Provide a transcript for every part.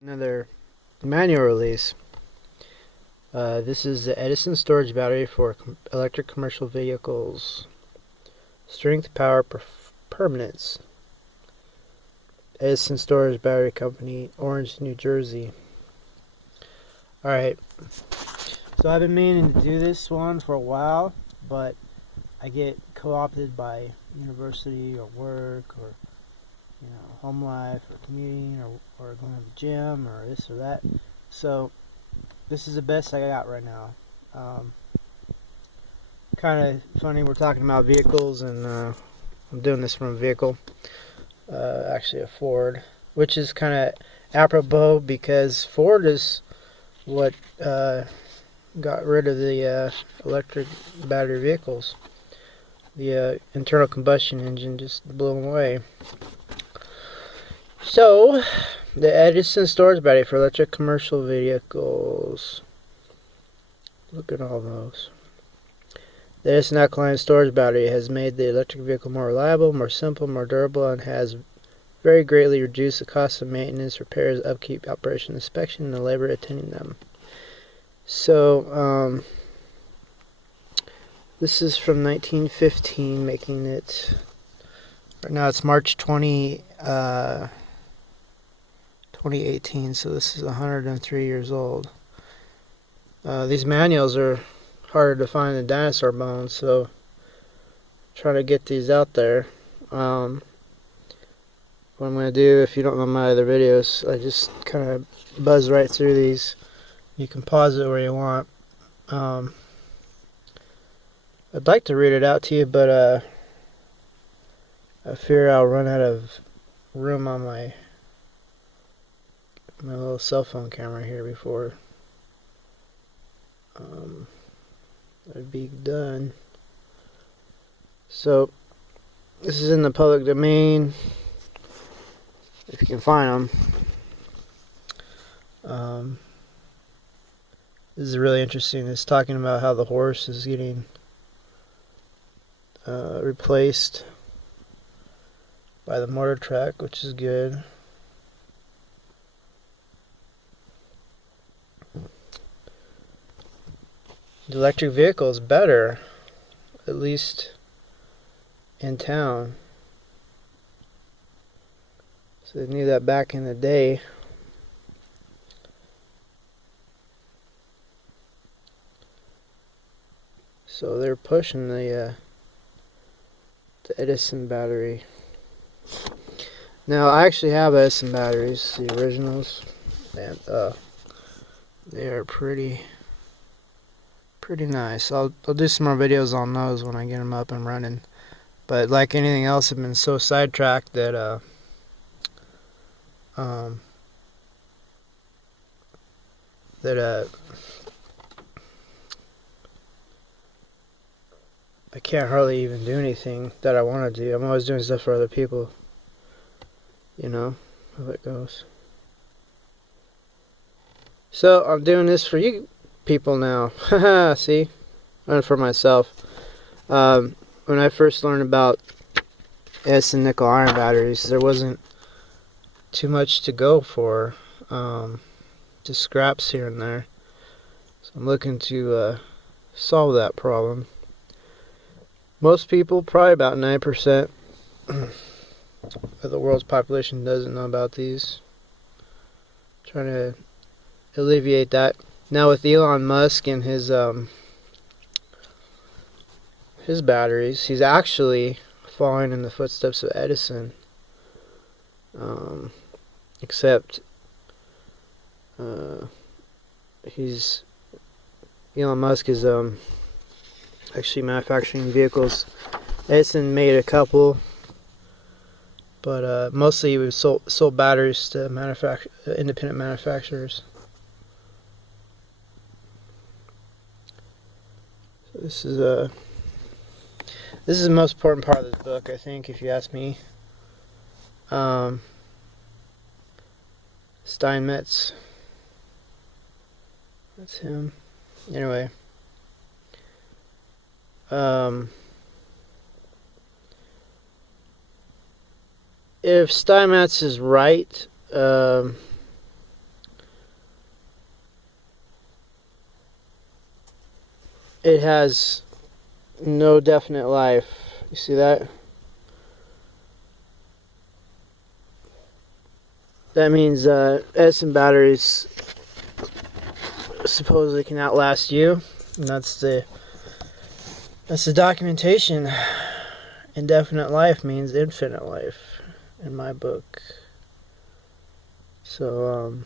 Another manual release. This is the Edison storage battery for electric commercial vehicles. Strength, power, permanence. Edison Storage Battery Company, Orange, New Jersey. Alright, so I've been meaning to do this one for a while, but I get co-opted by university or work or home life or commuting or going to the gym or this or that. So this is the best I got right now. Kind of funny, we're talking about vehicles, and I'm doing this from a vehicle, actually a Ford, which is kind of apropos because Ford is what got rid of the electric battery vehicles. The internal combustion engine just blew them away. So, the Edison storage battery for electric commercial vehicles. Look at all those. The Edison alkaline storage battery has made the electric vehicle more reliable, more simple, more durable, and has very greatly reduced the cost of maintenance, repairs, upkeep, operation, inspection, and the labor attending them. So, this is from 1915, making it, right now it's March 2018, so this is 103 years old. These manuals are harder to find than dinosaur bones, so I'm trying to get these out there. What I'm going to do, if you don't know my other videos, I just kind of buzz right through these. You can pause it where you want. I'd like to read it out to you, but I fear I'll run out of room on my little cell phone camera here before I'd be done. So this is in the public domain, if you can find them. This is really interesting. It's talking about how the horse is getting replaced by the motor track, which is good. The electric vehicle is better, at least in town. So they knew that back in the day. So they're pushing the Edison battery. Now I actually have Edison batteries, the originals, and they are pretty nice. I'll do some more videos on those when I get them up and running. But like anything else, I've been so sidetracked that I can't hardly even do anything that I want to do. I'm always doing stuff for other people. You know how it goes. So I'm doing this for you people now. Haha, see? And for myself. When I first learned about Edison nickel iron batteries, there wasn't too much to go for. Just scraps here and there. So I'm looking to solve that problem. Most people, probably about 9% of the world's population, doesn't know about these. Trying to alleviate that. Now with Elon Musk and his batteries, he's actually following in the footsteps of Edison. Except Elon Musk is actually manufacturing vehicles. Edison made a couple, but mostly he sold batteries to independent manufacturers. So this is the most important part of this book, I think, if you ask me. Steinmetz. That's him. Anyway. If Steinmetz is right, it has no definite life. You see that? That means Edison batteries supposedly can outlast you, and that's the documentation. Indefinite life means infinite life in my book. So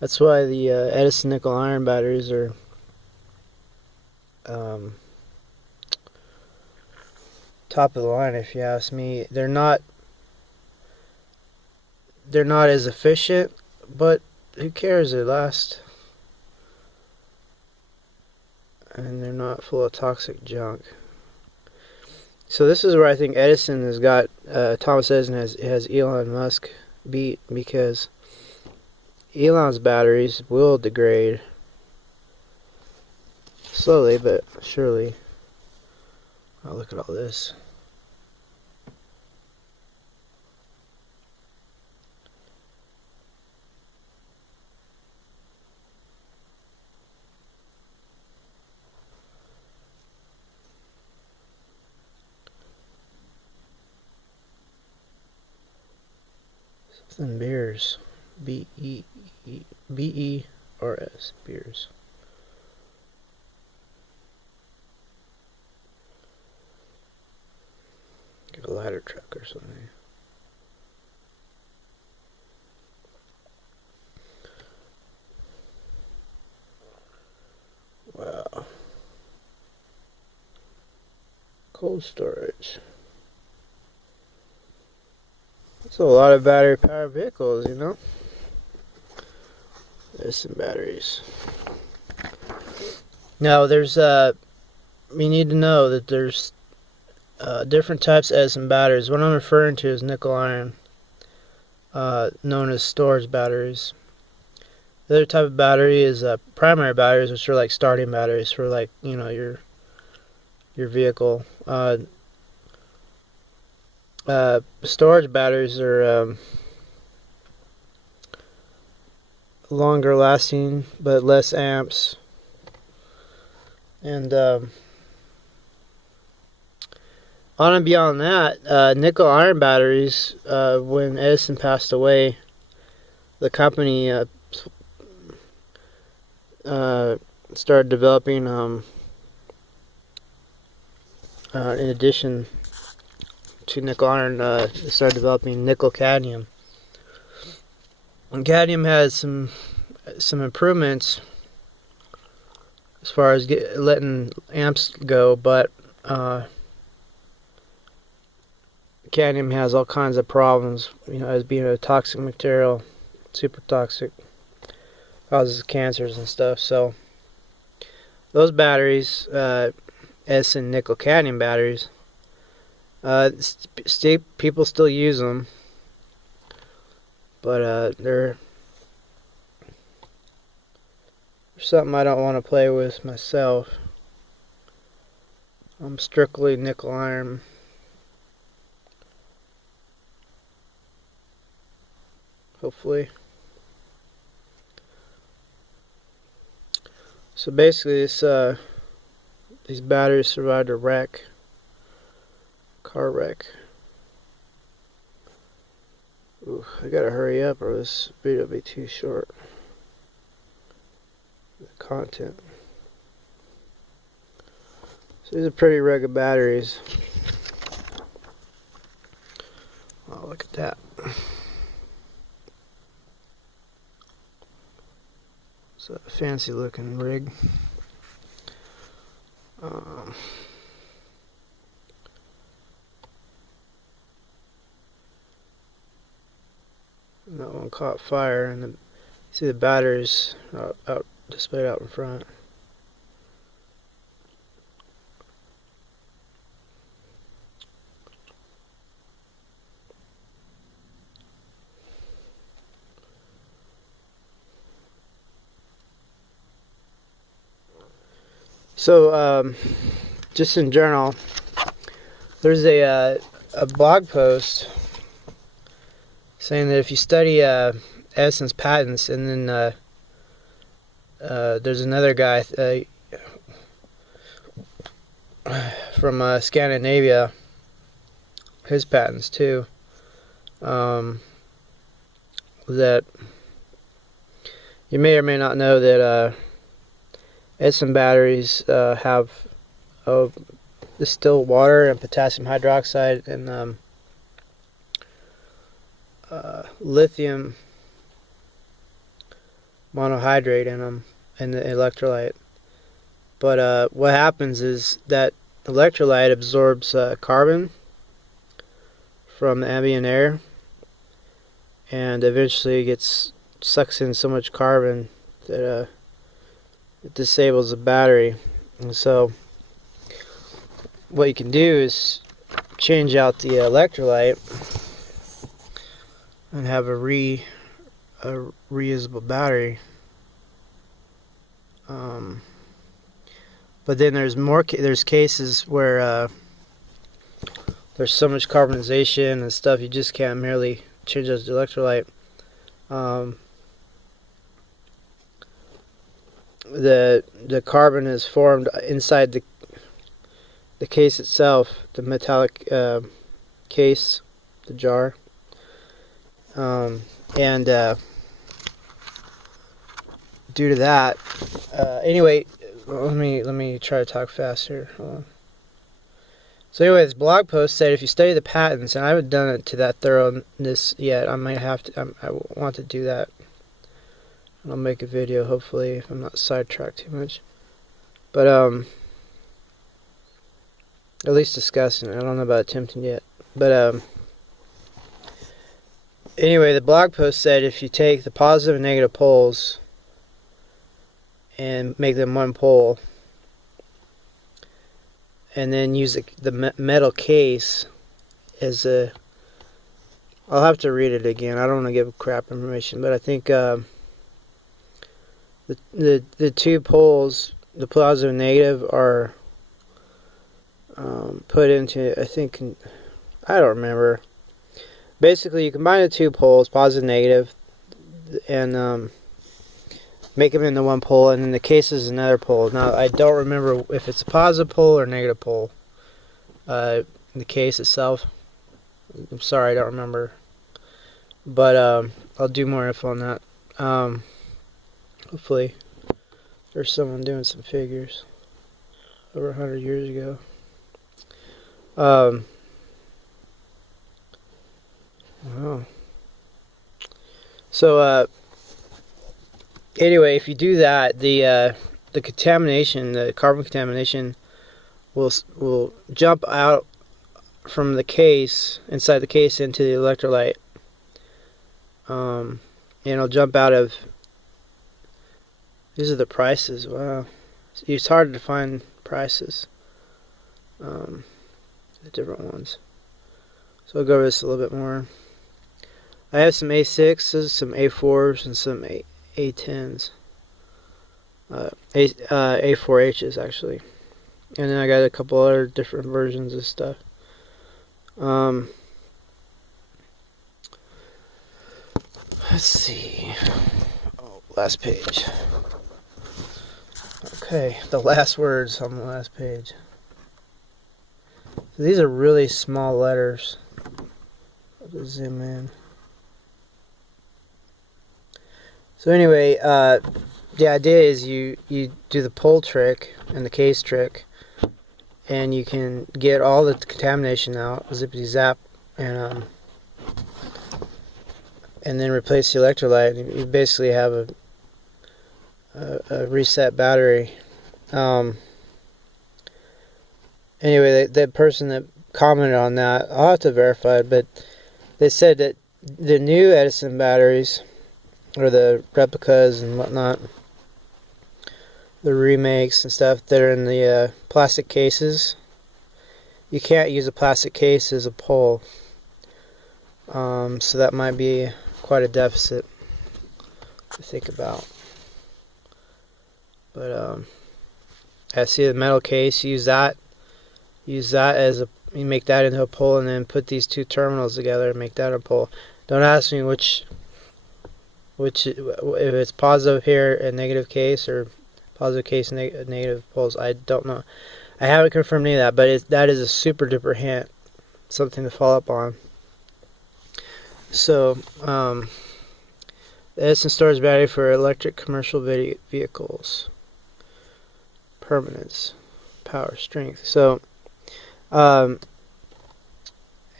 that's why the Edison nickel iron batteries are top of the line, if you ask me. They're not as efficient, but who cares? They last, and they're not full of toxic junk. So this is where I think Edison has got Thomas Edison has Elon Musk beat, because Elon's batteries will degrade slowly but surely. Oh, look at all this. Something beers. B-E-R-S. Beers. Get a ladder truck or something. Wow. Cold storage. That's a lot of battery powered vehicles, you know? There's some batteries. Now, there's, we need to know that there's different types of Edison batteries. What I'm referring to is nickel iron, known as storage batteries. The other type of battery is primary batteries, which are like starting batteries for, like, you know, your vehicle. Storage batteries are longer lasting but less amps, and on and beyond that, nickel iron batteries, when Edison passed away, the company started developing, in addition to nickel iron, they started developing nickel cadmium. And cadmium has some improvements as far as letting amps go, but cadmium has all kinds of problems, you know, as being a toxic material, super toxic, causes cancers and stuff. So those batteries, Edison nickel cadmium batteries, people still use them, but they're something I don't want to play with myself. I'm strictly nickel iron. Hopefully. So basically, these batteries survived a wreck, car wreck. Ooh, I gotta hurry up or this video will be too short. The content. So these are pretty rugged batteries. Oh, look at that. It's a fancy looking rig. That one caught fire, and see the batteries out displayed out in front. So, just in general, there's a blog post saying that if you study Edison's patents, and then there's another guy, from Scandinavia, his patents too, that you may or may not know that Edison batteries have distilled water and potassium hydroxide and lithium monohydrate in them, in the electrolyte. But what happens is that electrolyte absorbs carbon from the ambient air, and eventually sucks in so much carbon that it disables the battery. And so what you can do is change out the electrolyte and have a reusable battery. But then there's cases where there's so much carbonization and stuff, you just can't merely change out the electrolyte. The carbon is formed inside the case itself, the metallic case, the jar, and due to that, anyway, let me try to talk faster. Hold on. So anyway, this blog post said if you study the patents, and I haven't done it to that thoroughness yet, I might have to. I want to do that. I'll make a video, hopefully, if I'm not sidetracked too much. But at least discussing it. I don't know about attempting yet. But anyway, the blog post said if you take the positive and negative poles and make them one pole, and then use the metal case as a... I'll have to read it again. I don't want to give crap information, but I think the two poles, the positive and negative, are put into, I think, I don't remember. Basically, you combine the two poles, positive and negative, and make them into one pole, and then the case is another pole. Now, I don't remember if it's a positive pole or negative pole. In the case itself, I'm sorry, I don't remember. But I'll do more info on that. Hopefully, there's someone doing some figures over 100 years ago. Wow. So, anyway, if you do that, the contamination, the carbon contamination, will jump out from the case, inside the case, into the electrolyte. And it'll jump out of... These are the prices. Wow, it's hard to find prices. The different ones. So I'll go over this a little bit more. I have some A6s, some A4s, and some A10s. A4Hs actually. And then I got a couple other different versions of stuff. Let's see. Oh, last page. Okay, the last words on the last page. So these are really small letters. I'll just zoom in. So anyway, the idea is you do the pole trick and the case trick, and you can get all the contamination out, zippity zap, and then replace the electrolyte, and you basically have a reset battery. Anyway, that person that commented on that, I'll have to verify it, but they said that the new Edison batteries, or the replicas and whatnot, the remakes and stuff that are in the plastic cases, you can't use a plastic case as a pole. So that might be quite a deficit to think about. But I see the metal case, use that as a, you make that into a pole, and then put these two terminals together and make that a pole. Don't ask me which if it's positive here and negative case, or positive case negative poles. I don't know. I haven't confirmed any of that, but that is a super duper hint, something to follow up on. So, Edison stores battery for electric commercial vehicles. Permanence, power, strength. So,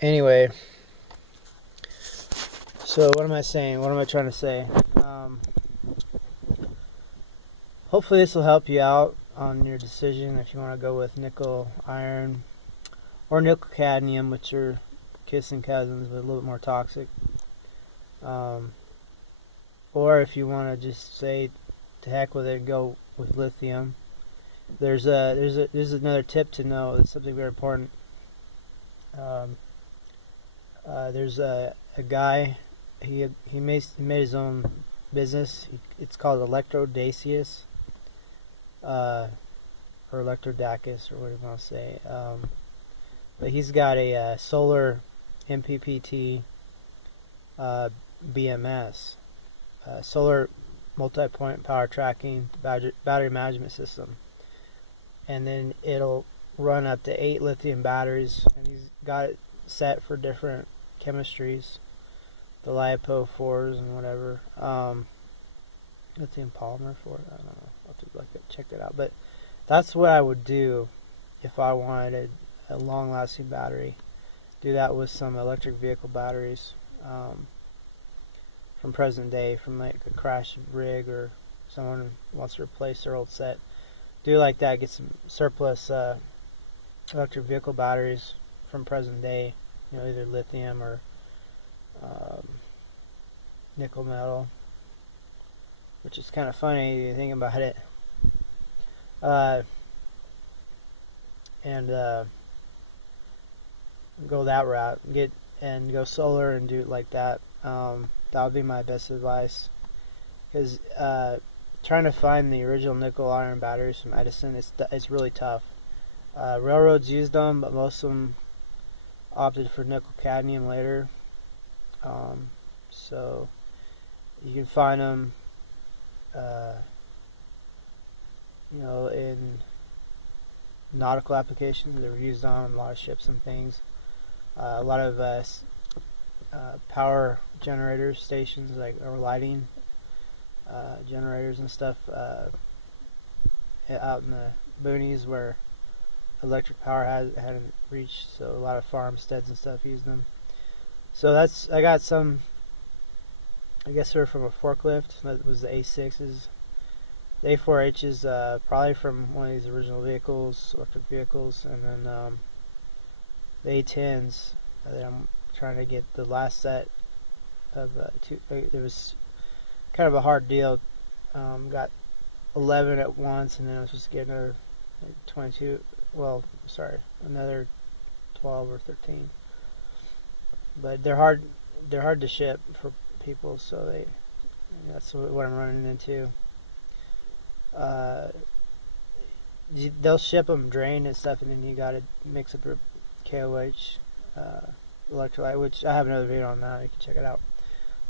anyway, so what am I saying? What am I trying to say? Hopefully this will help you out on your decision if you want to go with nickel iron or nickel cadmium, which are kissing cousins but a little bit more toxic. Or if you want to just say to heck with it and go with lithium. There's another tip to know. It's something very important. There's a guy. He made his own business. It's called Electrodacus, or Electrodacus, or what do you want to say. But he's got a solar MPPT BMS, solar multi-point power tracking battery management system, and then it'll run up to 8 lithium batteries, and he's got it set for different chemistries, the LiPo 4s and whatever, lithium polymer 4, I don't know, I'll have to check that out. But that's what I would do if I wanted a long-lasting battery. Do that with some electric vehicle batteries from present day, from like a crash rig, or someone wants to replace their old set. Do like that, get some surplus electric vehicle batteries from present day, either lithium or nickel metal, which is kind of funny if you think about it. And go that route, go solar and do it like that. That would be my best advice, because trying to find the original nickel iron batteries from Edison, it's really tough. Railroads used them, but most of them opted for nickel cadmium later. So you can find them in nautical applications. They were used on a lot of ships and things. A lot of power generator stations, or lighting generators and stuff, out in the boonies where electric power hadn't reached, so a lot of farmsteads and stuff used them. So I got some, I guess they're from a forklift. That was the A6s. The A4Hs, probably from one of these original vehicles, electric vehicles, and then the A10s that I'm trying to get the last set of two. It was kind of a hard deal. Got 11 at once, and then I was supposed to get another 22. Well, sorry, another 12 or 13. But they're hard to ship for people, so that's what I'm running into. They'll ship them drained and stuff, and then you gotta mix up your KOH electrolyte, which I have another video on that. You can check it out.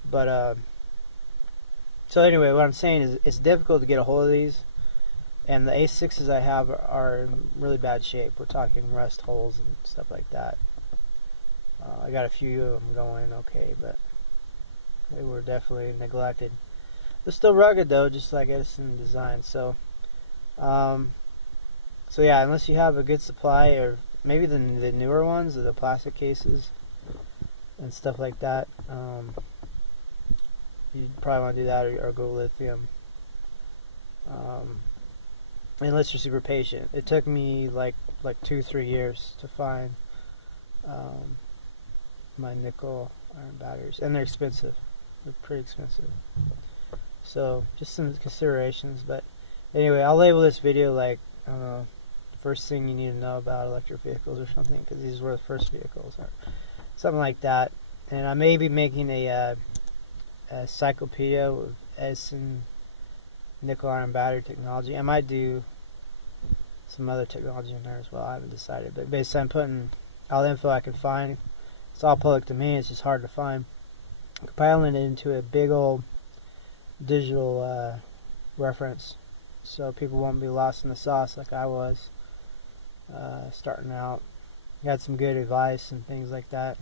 But so anyway, what I'm saying is it's difficult to get a hold of these, and the A6s I have are in really bad shape. We're talking rust holes and stuff like that. I got a few of them going okay, but they were definitely neglected. They're still rugged though, just like Edison design. So yeah, unless you have a good supply, or maybe the newer ones, or the plastic cases and stuff like that, you probably want to do that, or go lithium. Unless you're super patient. It took me like 2-3 years to find my nickel iron batteries, and they're expensive. They're pretty expensive. So just some considerations. But anyway, I'll label this video like, I don't know, first thing you need to know about electric vehicles or something, because these were the first vehicles, or something like that. And I may be making a encyclopedia with Edison nickel iron battery technology. I might do some other technology in there as well. I haven't decided, but basically I'm putting all the info I can find. It's all public to me. It's just hard to find. Compiling it into a big old digital reference, so people won't be lost in the sauce like I was. starting out. Got some good advice and things like that,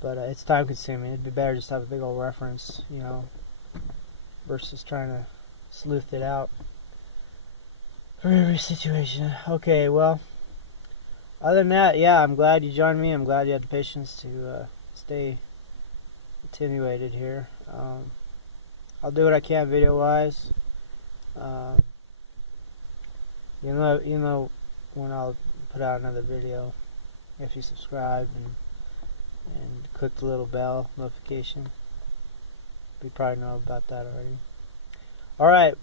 but it's time consuming. It'd be better just to have a big old reference, you know, versus trying to sleuth it out for every situation. Okay, well, other than that, yeah, I'm glad you joined me. I'm glad you had the patience to stay attenuated here. I'll do what I can video wise. You know when I'll put out another video, if you subscribe and click the little bell notification. You probably know about that already. Alright,